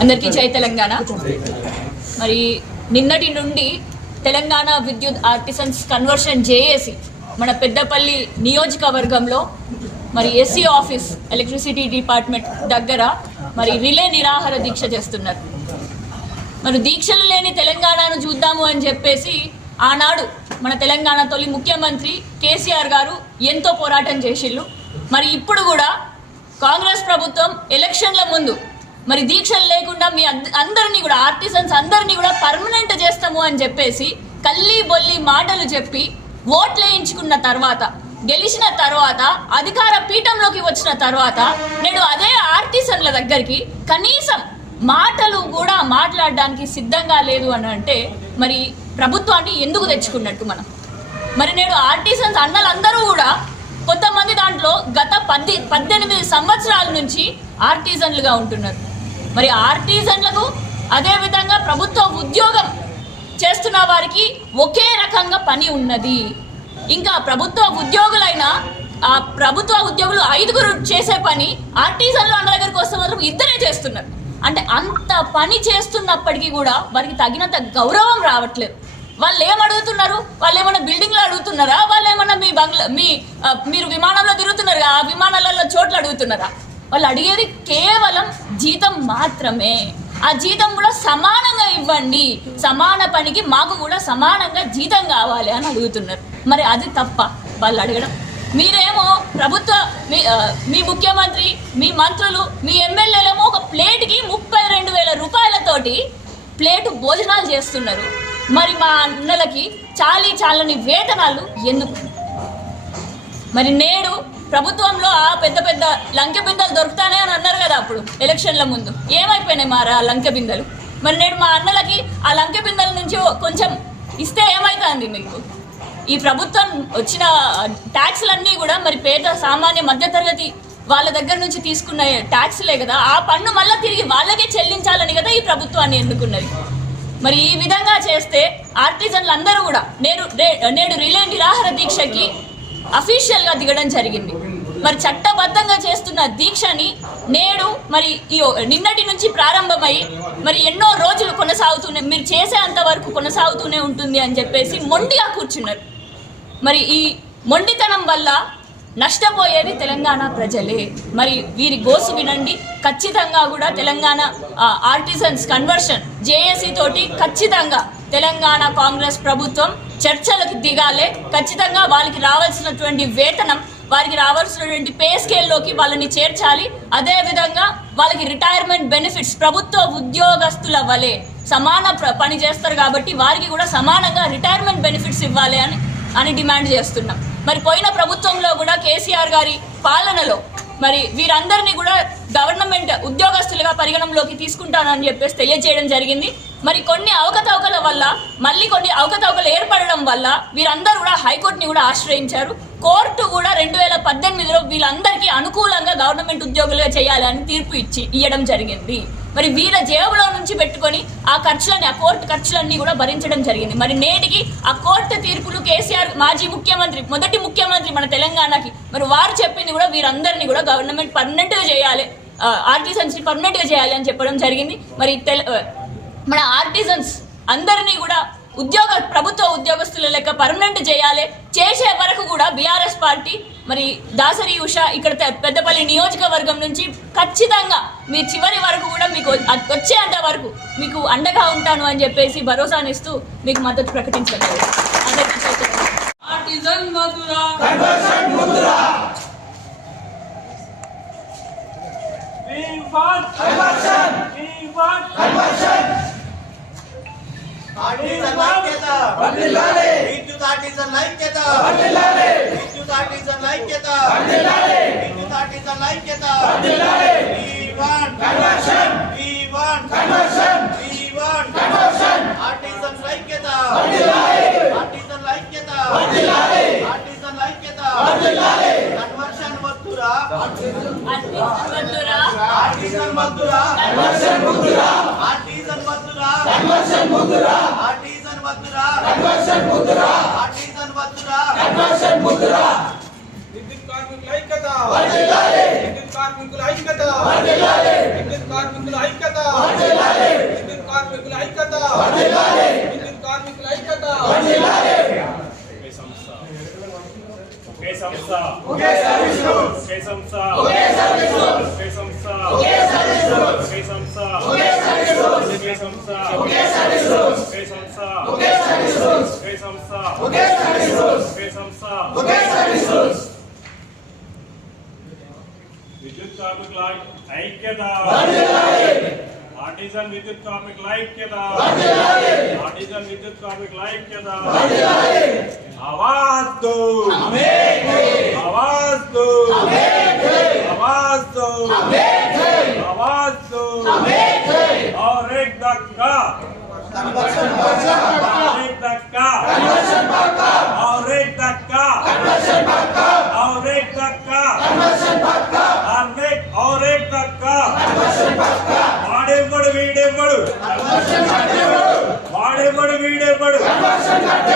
అందరికీ జై తెలంగాణ. మరి నిన్నటి నుండి తెలంగాణ విద్యుత్ ఆర్టిసన్స్ కన్వర్షన్ జేఏసి మన పెద్దపల్లి నియోజకవర్గంలో మరి ఎస్సీ ఆఫీస్ ఎలక్ట్రిసిటీ డిపార్ట్మెంట్ దగ్గర మరి రిలే నిరాహార దీక్ష చేస్తున్నారు. మరి దీక్షలు లేని తెలంగాణను చూద్దాము అని చెప్పేసి ఆనాడు మన తెలంగాణ తొలి ముఖ్యమంత్రి కేసీఆర్ గారు ఎంతో పోరాటం చేసిళ్ళు. మరి ఇప్పుడు కూడా కాంగ్రెస్ ప్రభుత్వం ఎలక్షన్ల ముందు మరి దీక్షలు లేకుండా మీ అంద- అందరినీ కూడా ఆర్టిసన్స్ అందరినీ కూడా పర్మనెంట్ చేస్తాము అని చెప్పేసి కల్లి బొల్లి మాటలు చెప్పి ఓట్లు వేయించుకున్న తర్వాత గెలిచిన తర్వాత అధికార పీఠంలోకి వచ్చిన తర్వాత నేడు అదే ఆర్టిసన్ల దగ్గరికి కనీసం మాటలు కూడా మాట్లాడడానికి సిద్ధంగా లేదు అని అంటే మరి ప్రభుత్వాన్ని ఎందుకు తెచ్చుకున్నట్టు మనం? మరి నేడు ఆర్టిసన్స్ అన్నలందరూ కూడా కొంతమంది దాంట్లో గత పద్ది పద్దెనిమిది సంవత్సరాల నుంచి ఆర్టిజన్లుగా ఉంటున్నారు. మరి ఆర్టిజన్లకు అదే విధంగా ప్రభుత్వ ఉద్యోగం చేస్తున్న వారికి ఒకే రకంగా పని ఉన్నది. ఇంకా ప్రభుత్వ ఉద్యోగులైన ఆ ప్రభుత్వ ఉద్యోగులు ఐదుగురు చేసే పని ఆర్టిజన్లు అన్న దగ్గరికి వస్తే మాత్రం ఇద్దరే చేస్తున్నారు. అంటే అంత పని చేస్తున్నప్పటికీ కూడా వారికి తగినంత గౌరవం రావట్లేదు. వాళ్ళు ఏం అడుగుతున్నారు వాళ్ళు ఏమైనా బిల్డింగ్లు అడుగుతున్నారా? వాళ్ళు ఏమైనా మీ బంగ్లా మీ మీరు విమానంలో తిరుగుతున్నారు ఆ విమానాలలో చోట్ల అడుగుతున్నారా? వాళ్ళు అడిగేది కేవలం జీతం మాత్రమే. ఆ జీతం కూడా సమానంగా ఇవ్వండి. సమాన పనికి మాకు కూడా సమానంగా జీతం కావాలి అని అడుగుతున్నారు. మరి అది తప్ప వాళ్ళు అడగడం. మీరేమో ప్రభుత్వ మీ మీ ముఖ్యమంత్రి మీ మంత్రులు మీ ఎమ్మెల్యేలేమో ఒక ప్లేట్కి ముప్పై రెండు వేల రూపాయలతోటి ప్లేటు భోజనాలు చేస్తున్నారు. మరి మా అన్నలకి చాలీ చాలని వేతనాలు ఎందుకు? మరి నేడు ప్రభుత్వంలో ఆ పెద్ద పెద్ద లంకె బిందెలు దొరుకుతానే అని అన్నారు. కదా అప్పుడు ఎలక్షన్ల ముందు. ఏమైపోయినాయి మరి ఆ లంక బిందెలు? మరి నేడు మా అన్నలకి ఆ లంక బిందెల నుంచి కొంచెం ఇస్తే ఏమవుతుంది మీకు? ఈ ప్రభుత్వం వచ్చిన ట్యాక్స్లన్నీ కూడా మరి పేద సామాన్య మధ్యతరగతి వాళ్ళ దగ్గర నుంచి తీసుకున్న ట్యాక్స్లే కదా. ఆ పన్ను మళ్ళీ తిరిగి వాళ్ళకే చెల్లించాలని కదా ఈ ప్రభుత్వాన్ని ఎన్నుకున్నది. మరి ఈ విధంగా చేస్తే ఆర్టిజన్లు అందరూ కూడా నేను రే- నేడు రిలే నిరాహార దీక్షకి అఫీషియల్గా దిగడం జరిగింది. మరి చట్టబద్ధంగా చేస్తున్న దీక్షని నేడు మరి ఈ నిన్నటి నుంచి ప్రారంభమై మరి ఎన్నో రోజులు కొనసాగుతూనే మీరు చేసేంత వరకు కొనసాగుతూనే ఉంటుంది అని చెప్పేసి మొండిగా కూర్చున్నారు. మరి ఈ మొండితనం వల్ల నష్టపోయేది తెలంగాణ ప్రజలే. మరి వీరి గోసు వినండి. ఖచ్చితంగా కూడా తెలంగాణ ఆర్టిజన్స్ కన్వర్షన్ జేఏసీ తోటి ఖచ్చితంగా తెలంగాణ కాంగ్రెస్ ప్రభుత్వం చర్చలకు దిగాలే. ఖచ్చితంగా వాళ్ళకి రావాల్సినటువంటి వేతనం వారికి రావాల్సినటువంటి పే స్కేల్లోకి వాళ్ళని చేర్చాలి. అదే విధంగా వాళ్ళకి రిటైర్మెంట్ బెనిఫిట్స్ ప్రభుత్వ ఉద్యోగస్తుల వలె సమాన పని చేస్తారు కాబట్టి వారికి కూడా సమానంగా రిటైర్మెంట్ బెనిఫిట్స్ ఇవ్వాలి అని అని డిమాండ్ చేస్తున్నాం. మరి పోయిన ప్రభుత్వంలో కూడా కేసీఆర్ గారి పాలనలో మరి వీరందరినీ కూడా గవర్నమెంట్ ఉద్యోగస్తులుగా పరిగణంలోకి తీసుకుంటానని చెప్పేసి తెలియజేయడం జరిగింది. మరి కొన్ని అవకతవకల వల్ల మళ్ళీ కొన్ని అవకతవకలు ఏర్పడడం వల్ల వీరందరూ కూడా హైకోర్టుని కూడా ఆశ్రయించారు. కోర్టు కూడా రెండు వేల పద్దెనిమిదిలో వీళ్ళందరికీ అనుకూలంగా గవర్నమెంట్ ఉద్యోగులుగా చేయాలని తీర్పు ఇచ్చి ఇవ్వడం జరిగింది. మరి వీళ్ళ జేబులో నుంచి పెట్టుకొని ఆ ఖర్చులని ఆ కోర్టు ఖర్చులన్నీ కూడా భరించడం జరిగింది. మరి నేటికి ఆ కోర్టు తీర్పులు కేసీఆర్ మాజీ ముఖ్యమంత్రి మొదటి ముఖ్యమంత్రి మన తెలంగాణకి మరి వారు చెప్పింది కూడా వీరందరినీ కూడా గవర్నమెంట్ పర్మనెంట్గా చేయాలి. ఆర్టిసన్స్ని గా చేయాలి అని చెప్పడం జరిగింది. మరి తెల- మన ఆర్టిజన్స్ అందరినీ కూడా ఉద్యోగ ప్రభుత్వ ఉద్యోగస్తుల లెక్క పర్మనెంట్ చేయాలి. చేసే వరకు కూడా బీఆర్ఎస్ పార్టీ మరి దాసరి ఉష ఇక్కడ పెద్దపల్లి నియోజకవర్గం నుంచి ఖచ్చితంగా మీ చివరి వరకు కూడా మీకు వచ్చే వచ్చేంత వరకు మీకు అండగా ఉంటాను అని చెప్పేసి భరోసానిస్తూ మీకు మద్దతు ప్రకటించడం అందరికీ ఆర్టిజన్ ఐక్యత విద్యుత్ ఆర్టిజన్ ఐక్యత విద్యుత్ ఆర్టిజన్ ఐక్యత విద్యుత్ ఆర్టిజన్ ఐక్యత. ఆర్టిజన్ ఐక్యత ఆర్టిజన్ ఐక్యత ఆర్టిజన్ ఐక్యత కన్వర్షన్. వద్దురా. అద్భుతమంతురా. ఆర్టిజన్ వద్దురా. కన్వర్షన్ వద్దురా ఆర్టిజన్ వద్దురా కన్వర్షన్ వద్దురా ఆర్టిజన్ వద్దురా కన్వర్షన్ వద్దురా ఆర్టిజన్ వద్దురా విద్యుత్ కార్మికుల ఐక్యత విద్యుత్ కార్మికుల ఐక్యత విద్యుత్ కార్మికుల ఐక్యత విద్యుత్ కార్మికుల ఐక్యత విద్యుత్ కార్మికుల ఐక్యత ఒకే సంస్థ ఒకే సంస్థ ఒకే సంస్థ ఒకే సంస్థ ఒకే సంస్థ ఒకే ఒకే సంస్థ ఒకే సర్వీస్ రూల్స్ ఒకే సంస్థ ఒకే సర్వీస్ రూల్స్ ఒకే సంస్థ ఒకే సర్వీస్ రూల్స్ ఒకే సంస్థ ఒకే సర్వీస్ రూల్స్ విద్యుత్ కార్మికుల ఐక్యత ఆర్టిజన్ విద్యుత్ కార్మికుల ఐక్యత ఆర్టిజన్ విద్యుత్ కార్మికుల ఐక్యత आवाज़ दो हमें आवाज़ दो हमें आवाज़ दो हमें आवाज़ पक्का कन्वर्शन पक्का और एक धक्का कन्वर्शन पक्का और एक धक्का कन्वर्शन पक्का और एक धक्का कन्वर्शन पक्का और एक और एक धक्का कन्वर्शन पक्का वाड़े बड़ वीड़े बड़ कन्वर्शन कटे बड़ वाड़े बड़ वीड़े बड़ कन्वर्शन कटे